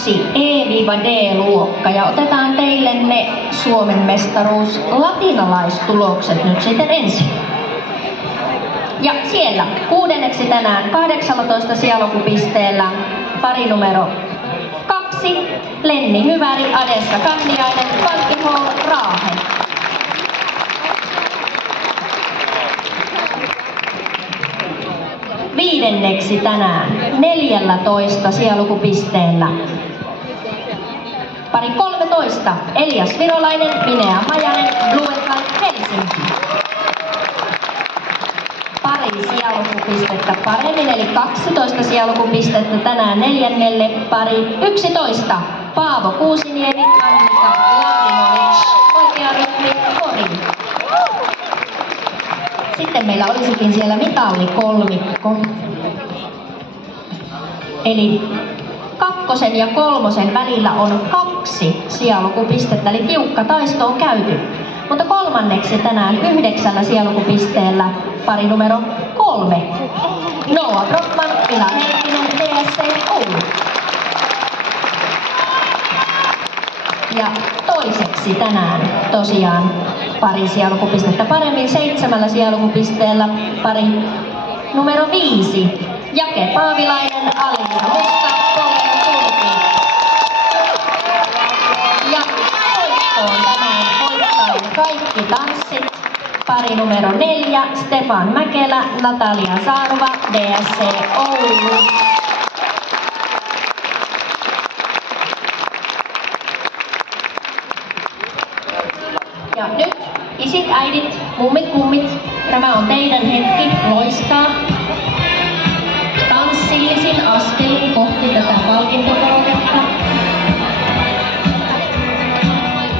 1 E-D-luokka ja otetaan teille ne Suomen mestaruus latinalaistulokset nyt sitten ensin. Ja siellä 6. tänään 18 sijalukupisteellä pari numero 2, Lenni Hyväri, Adessa Kanniainen, Funky Hall, Raahe. Viidenneksi tänään 14 sijalukupisteellä pari 13, Elias Virolainen, Minea Majanen, Blumenthal, Helsinki. Pari sijalukupistettä paremmin, eli 12 sijalukupistettä tänään 4. pari 11, Paavo Kuusiniemi, Annika Latinovic, oikea rytmi, Pori. Sitten meillä olisikin siellä mitallikolmikko. Eli 2. ja 3. välillä on 2 sijalukupistettä, eli tiukka taisto on käyty. Mutta 3. tänään 9 sijalukupisteellä pari numero 3. Noa Brockman, Mila Heikkinen, DSC Oulu. Ja toiseksi tänään tosiaan pari sijalukupistettä paremmin 7 sijalukupisteellä pari numero 5. Jake Paavilainen, Alisa Musta, Kolmen Turki. Ja voittoon tänään voittaen kaikki tanssit. Pari numero 4, Stefan Mäkelä, Natalia Saarva, DSC Oulu. Ja nyt isit, äidit, mummit, kummit, tämä on teidän hetki loistaa tanssillisin askelin kohti tätä palkintoa.